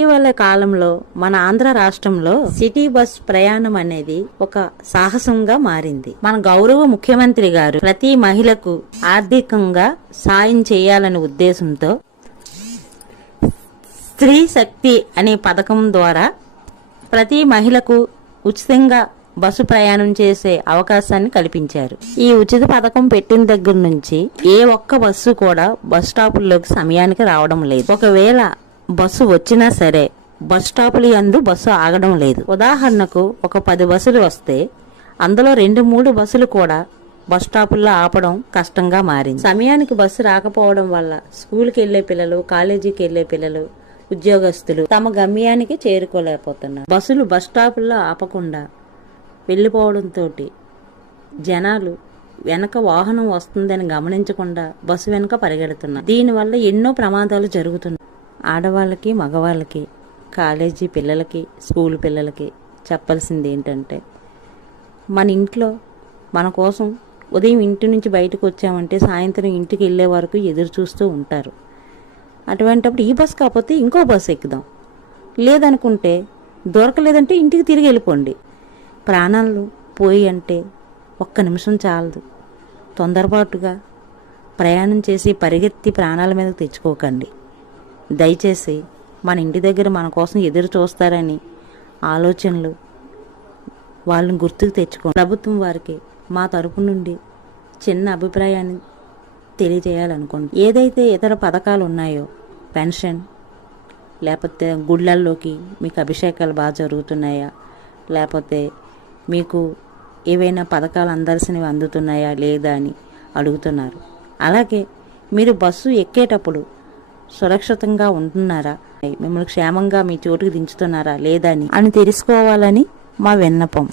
ఇటీవల కాలంలో మన ఆంధ్ర రాష్ట్రంలో సిటీ బస్ ప్రయాణం అనేది ఒక సాహసంగా మారింది. మన గౌరవ ముఖ్యమంత్రి గారు ప్రతి మహిళకు ఆర్థికంగా సాయం చేయాలనే ఉద్దేశంతో స్త్రీ శక్తి అనే పథకం ద్వారా ప్రతి మహిళకు ఉచితంగా బస్సు ప్రయాణం చేసే అవకాశాన్ని కల్పించారు. ఈ ఉచిత పథకం పెట్టిన దగ్గర నుంచి ఏ ఒక్క బస్సు కూడా బస్ స్టాపుల్లోకి సమయానికి రావడం లేదు. ఒకవేళ బస్సు వచ్చినా సరే బస్ స్టాపుల యందు బస్సు ఆగడం లేదు. ఉదాహరణకు ఒక 10 బస్సులు వస్తే అందులో 2-3 బస్సులు కూడా బస్ స్టాపుల్లో ఆపడం కష్టంగా మారింది. సమయానికి బస్సు రాకపోవడం వల్ల స్కూల్కి వెళ్లే పిల్లలు, కాలేజీకి వెళ్లే పిల్లలు, ఉద్యోగస్తులు తమ గమ్యానికి చేరుకోలేకపోతున్నారు. బస్సులు బస్ స్టాపుల్లో ఆపకుండా వెళ్లిపోవడంతో జనాలు వెనక వాహనం వస్తుందని గమనించకుండా బస్సు వెనక పరిగెడుతున్నారు. దీనివల్ల ఎన్నో ప్రమాదాలు జరుగుతున్నాయి. ఆడవాళ్ళకి, మగవాళ్ళకి, కాలేజీ పిల్లలకి, స్కూల్ పిల్లలకి చెప్పాల్సింది ఏంటంటే, మన ఇంట్లో మన కోసం ఉదయం ఇంటి నుంచి బయటకు వచ్చామంటే సాయంత్రం ఇంటికి వెళ్ళే వరకు ఎదురు చూస్తూ ఉంటారు. అటువంటిప్పుడు ఈ బస్ కాకపోతే ఇంకో బస్సు ఎక్కుదాం, లేదనుకుంటే దొరకలేదంటే ఇంటికి తిరిగి వెళ్ళిపోండి. ప్రాణాలు పోయి అంటే ఒక్క నిమిషం చాలదు. తొందరపాటుగా ప్రయాణం చేసి పరిగెత్తి ప్రాణాల మీద తెచ్చుకోకండి. దయచేసి మన ఇంటి దగ్గర మన కోసం ఎదురు చూస్తారని ఆలోచనలు వాళ్ళని గుర్తుకు తెచ్చుకోండి. ప్రభుత్వం వారికి మా తరపు నుండి చిన్న అభిప్రాయాన్ని తెలియజేయాలనుకోండి. ఏదైతే ఇతర పథకాలు ఉన్నాయో, పెన్షన్, లేకపోతే గుళ్ళల్లోకి మీకు అభిషేకాలు బాగా జరుగుతున్నాయా, లేకపోతే మీకు ఏవైనా పథకాలు అందాల్సినవి అందుతున్నాయా లేదా అని అడుగుతున్నారు. అలాగే మీరు బస్సు ఎక్కేటప్పుడు సురక్షితంగా ఉంటున్నారా, మిమ్మల్ని క్షేమంగా మీ చోటుకు దించుతున్నారా లేదా అని తెలుసుకోవాలని మా విన్నపం.